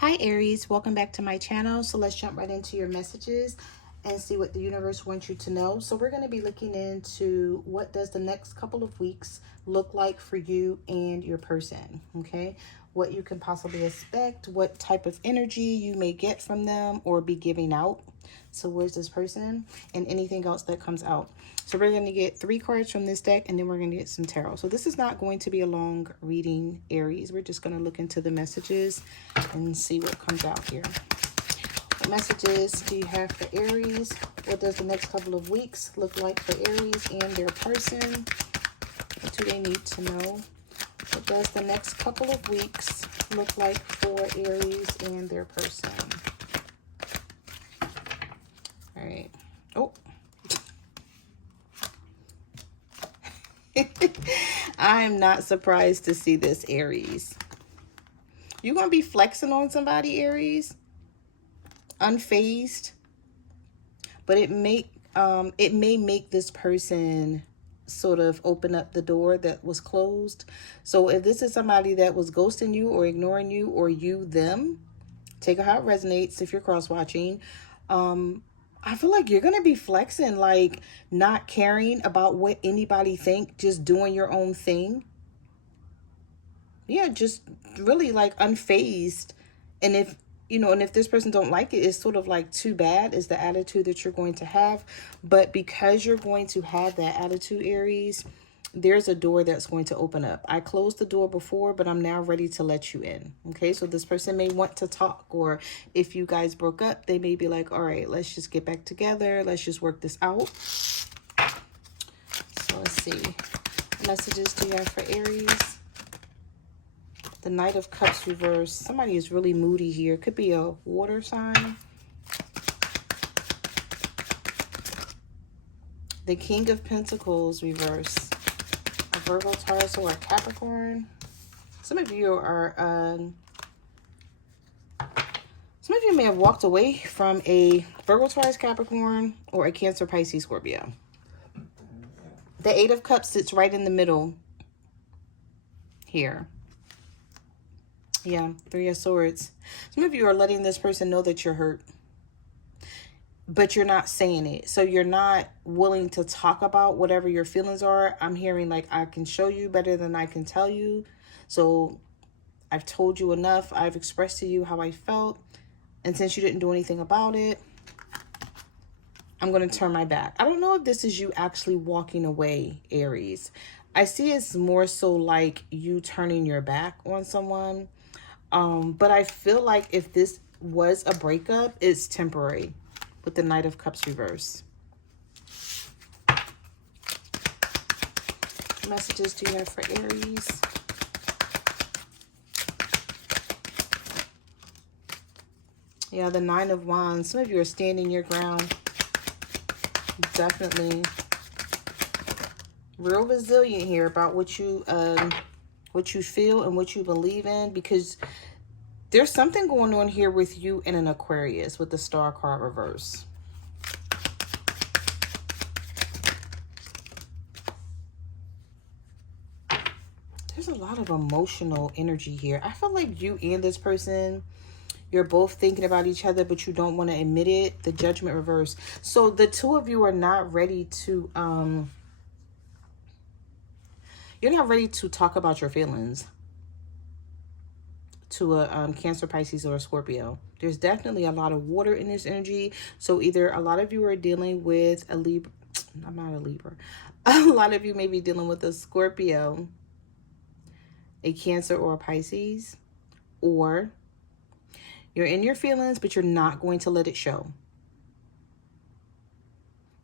Hi Aries, welcome back to my channel. So let's jump right into your messages and see what the universe wants you to know. So we're going to be looking into what does the next couple of weeks look like for you and your person, okay? What you can possibly expect, what type of energy you may get from them or be giving out. So where's this person and anything else that comes out. So we're going to get 3 cards from this deck and then we're going to get some tarot. So this is not going to be a long reading, Aries. We're just going to look into the messages and see what comes out here. What messages do you have for Aries? What does the next couple of weeks look like for Aries and their person? What do they need to know? What does the next couple of weeks look like for Aries and their person? All right. Oh. I'm not surprised to see this, Aries. You're going to be flexing on somebody, Aries. Unfazed. But it may make this person sort of open up the door that was closed. So if this is somebody that was ghosting you or ignoring you or you them, take it how it resonates if you're cross-watching. I feel like you're going to be flexing, like not caring about what anybody think, just doing your own thing. Yeah, just really like unfazed. And if, and if this person don't like it, it's sort of like too bad is the attitude that you're going to have. But because you're going to have that attitude, Aries, there's a door that's going to open up. I closed the door before, but I'm now ready to let you in. Okay, so this person may want to talk, or if you guys broke up, they may be like, all right, let's just get back together. Let's just work this out. So let's see. What messages do you have for Aries? The Knight of Cups reverse. Somebody is really moody here. Could be a water sign. The King of Pentacles reverse. A Virgo, Taurus, or a Capricorn. Some of you may have walked away from a Virgo, Taurus, Capricorn, or a Cancer, Pisces, Scorpio. The Eight of Cups sits right in the middle here. Yeah, Three of Swords. Some of you are letting this person know that you're hurt, but you're not saying it. So you're not willing to talk about whatever your feelings are. I'm hearing like, I can show you better than I can tell you. So I've told you enough. I've expressed to you how I felt. And since you didn't do anything about it, I'm going to turn my back. I don't know if this is you actually walking away, Aries. I see it's more so like you turning your back on someone. But I feel like if this was a breakup, it's temporary with the Knight of Cups reverse. What messages do you have for Aries? Yeah, the Nine of Wands. Some of you are standing your ground. Definitely real resilient here about what you feel and what you believe in, because there's something going on here with you in an Aquarius with the Star card reverse. There's a lot of emotional energy here. I feel like you and this person, you're both thinking about each other, but you don't want to admit it. The Judgment reverse. So the two of you are not ready to, you're not ready to talk about your feelings to a Cancer, Pisces, or a Scorpio. There's definitely a lot of water in this energy. So either a lot of you are dealing with a Libra. I'm not a Libra. A lot of you may be dealing with a Scorpio, a Cancer, or a Pisces. Or you're in your feelings, but you're not going to let it show.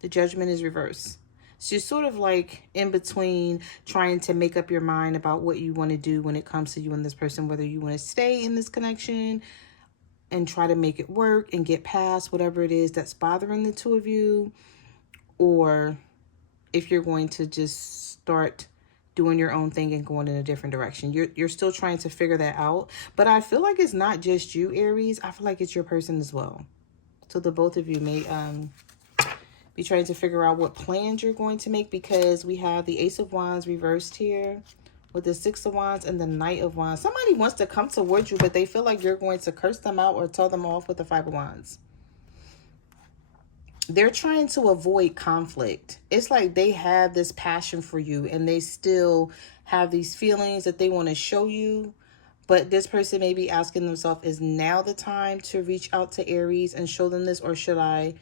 The Judgment is reversed. So you're sort of like in between trying to make up your mind about what you want to do when it comes to you and this person, whether you want to stay in this connection and try to make it work and get past whatever it is that's bothering the two of you, or if you're going to just start doing your own thing and going in a different direction. You're still trying to figure that out. But I feel like it's not just you, Aries. I feel like it's your person as well. So the both of you may be trying to figure out what plans you're going to make, because we have the Ace of Wands reversed here with the Six of Wands and the Knight of Wands. Somebody wants to come towards you, but they feel like you're going to curse them out or tell them off with the Five of Wands. They're trying to avoid conflict. It's like they have this passion for you and they still have these feelings that they want to show you. But this person may be asking themselves, is now the time to reach out to Aries and show them this? Or should I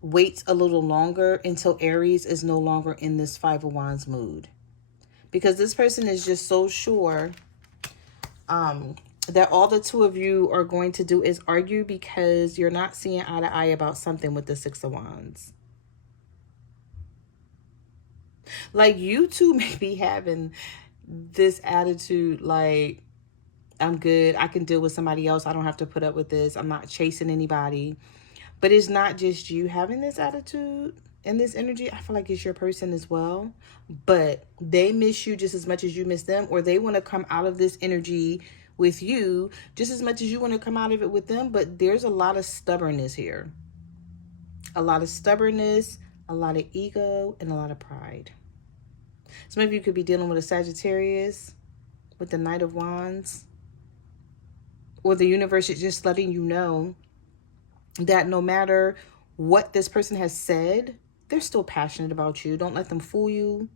wait a little longer until Aries is no longer in this Five of Wands mood? Because this person is just so sure that all the two of you are going to do is argue because you're not seeing eye to eye about something with the Six of Wands. Like, you two may be having this attitude like, I'm good, I can deal with somebody else, I don't have to put up with this, I'm not chasing anybody. But it's not just you having this attitude and this energy. I feel like it's your person as well. But they miss you just as much as you miss them, or they want to come out of this energy with you just as much as you want to come out of it with them. But there's a lot of stubbornness here. A lot of stubbornness, a lot of ego, and a lot of pride. Some of you could be dealing with a Sagittarius with the Knight of Wands. Or the universe is just letting you know that no matter what this person has said, they're still passionate about you. Don't let them fool you.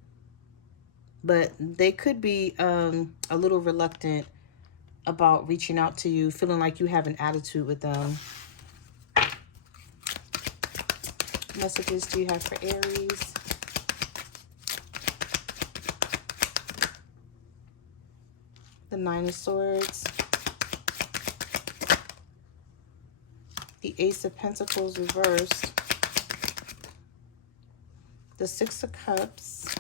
But they could be a little reluctant about reaching out to you, feeling like you have an attitude with them. What messages do you have for Aries? The Nine of Swords. The Ace of Pentacles reversed. The Six of Cups.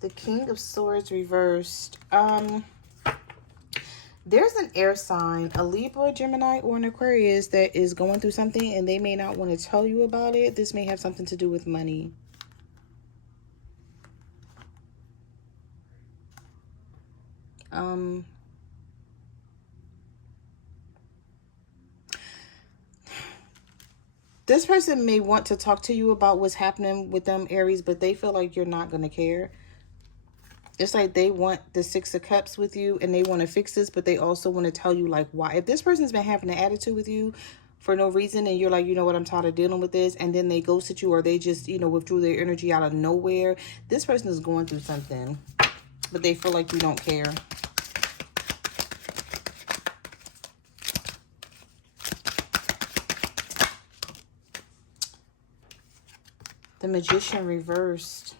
The King of Swords reversed. There's an air sign, a Libra, Gemini, or an Aquarius that is going through something and they may not want to tell you about it. This may have something to do with money. This person may want to talk to you about what's happening with them, Aries, but they feel like you're not going to care. It's like they want the Six of Cups with you and they want to fix this, but they also want to tell you like why. If this person's been having an attitude with you for no reason and you're like, you know what, I'm tired of dealing with this, and then they ghosted you or they just, you know, withdrew their energy out of nowhere, this person is going through something, but they feel like you don't care. The Magician reversed.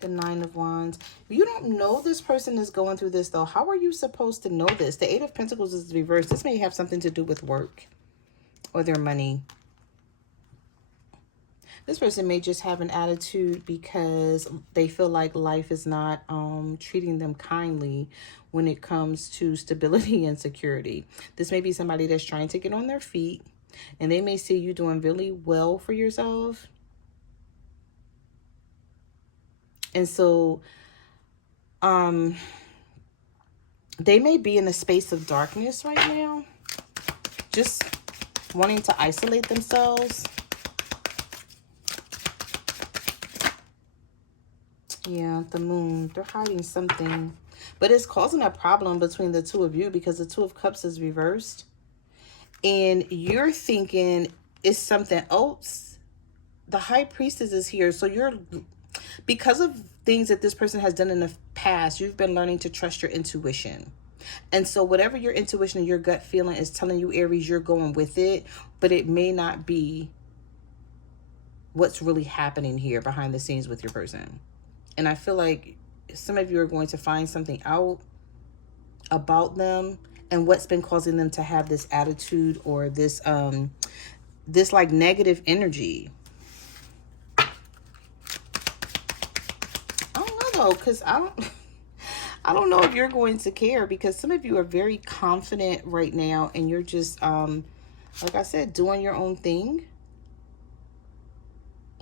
The Nine of Wands. You don't know this person is going through this, though. How are you supposed to know this? The Eight of Pentacles is reversed. This may have something to do with work or their money. This person may just have an attitude because they feel like life is not treating them kindly when it comes to stability and security. This may be somebody that's trying to get on their feet and they may see you doing really well for yourself. And so they may be in a space of darkness right now, just wanting to isolate themselves. Yeah, the Moon, they're hiding something, but it's causing a problem between the two of you because the Two of Cups is reversed and you're thinking it's something else. The High Priestess is here. So you're, because of things that this person has done in the past, you've been learning to trust your intuition. And so whatever your intuition and your gut feeling is telling you, Aries, you're going with it, but it may not be what's really happening here behind the scenes with your person. And I feel like some of you are going to find something out about them and what's been causing them to have this attitude or this this like negative energy. I don't know though, because I don't know if you're going to care, because some of you are very confident right now and you're just like I said, doing your own thing.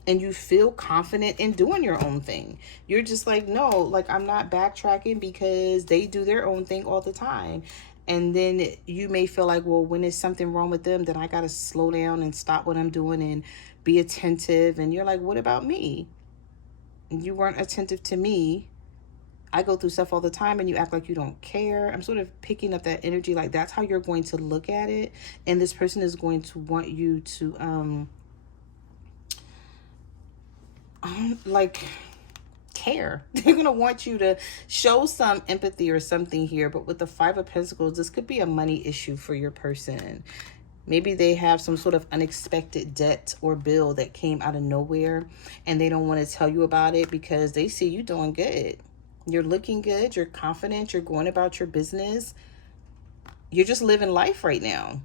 And you feel confident in doing your own thing. You're just like, no, like I'm not backtracking because they do their own thing all the time. And then you may feel like, well, when there's something wrong with them, then I got to slow down and stop what I'm doing and be attentive. And you're like, what about me? You weren't attentive to me. I go through stuff all the time and you act like you don't care. I'm sort of picking up that energy. Like, that's how you're going to look at it. And this person is going to want you to, like, care. They're going to want you to show some empathy or something here. But with the Five of Pentacles, this could be a money issue for your person. Maybe they have some sort of unexpected debt or bill that came out of nowhere and they don't want to tell you about it because they see you doing good. You're looking good. You're confident. You're going about your business. You're just living life right now.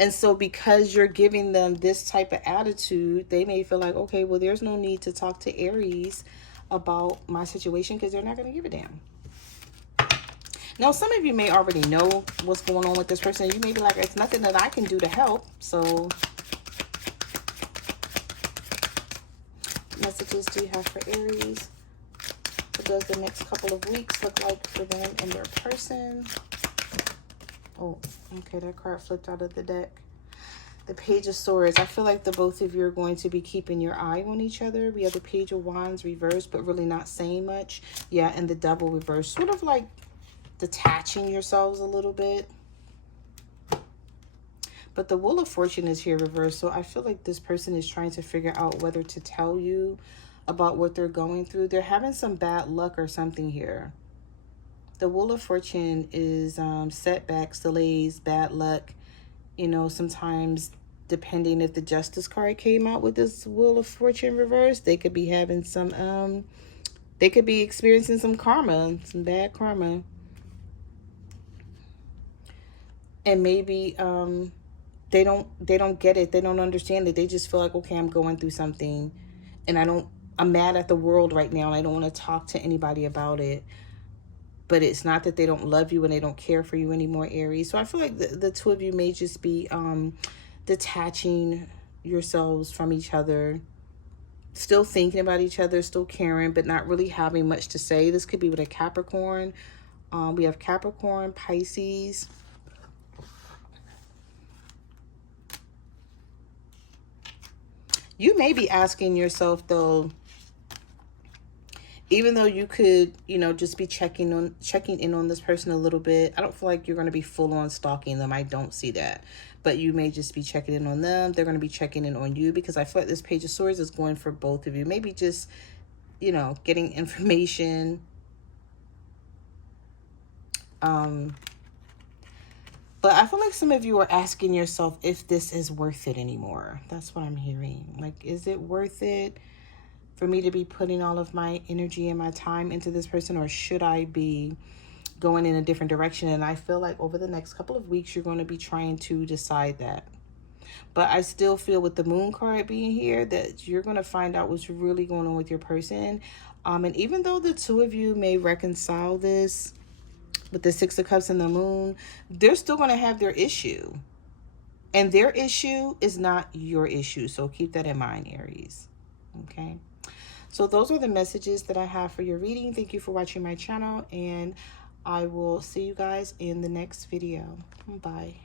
And so because you're giving them this type of attitude, they may feel like, okay, well, there's no need to talk to Aries about my situation because they're not going to give a damn. Now, some of you may already know what's going on with this person. You may be like, it's nothing that I can do to help. So, what messages do you have for Aries? What does the next couple of weeks look like for them and their person? Oh, okay, that card flipped out of the deck. The Page of Swords. I feel like the both of you are going to be keeping your eye on each other. We have the Page of Wands reversed, but really not saying much. Yeah, and the Devil reversed. Sort of like detaching yourselves a little bit. But the Wheel of Fortune is here reversed. So I feel like this person is trying to figure out whether to tell you about what they're going through. They're having some bad luck or something here. The Wheel of Fortune is setbacks, delays, bad luck. You know, sometimes depending if the Justice card came out with this Wheel of Fortune reversed, they could be having some, they could be experiencing some karma, some bad karma. And maybe they don't get it. They don't understand it. They just feel like, okay, I'm going through something and I'm mad at the world right now and I don't want to talk to anybody about it. But it's not that they don't love you and they don't care for you anymore, Aries. So I feel like the two of you may just be detaching yourselves from each other, still thinking about each other, still caring, but not really having much to say. This could be with a Capricorn. We have Capricorn, Pisces. You may be asking yourself, though, even though you could, you know, just be checking in on this person a little bit. I don't feel like you're going to be full on stalking them. I don't see that. But you may just be checking in on them. They're going to be checking in on you because I feel like this Page of Swords is going for both of you. Maybe just, you know, getting information. But I feel like some of you are asking yourself if this is worth it anymore. That's what I'm hearing. Like, is it worth it for me to be putting all of my energy and my time into this person, or should I be going in a different direction? And I feel like over the next couple of weeks, you're going to be trying to decide that. But I still feel with the Moon card being here that you're going to find out what's really going on with your person. And even though the two of you may reconcile this with the Six of Cups and the Moon, they're still going to have their issue. And their issue is not your issue. So keep that in mind, Aries. Okay. So those are the messages that I have for your reading. Thank you for watching my channel, and I will see you guys in the next video. Bye.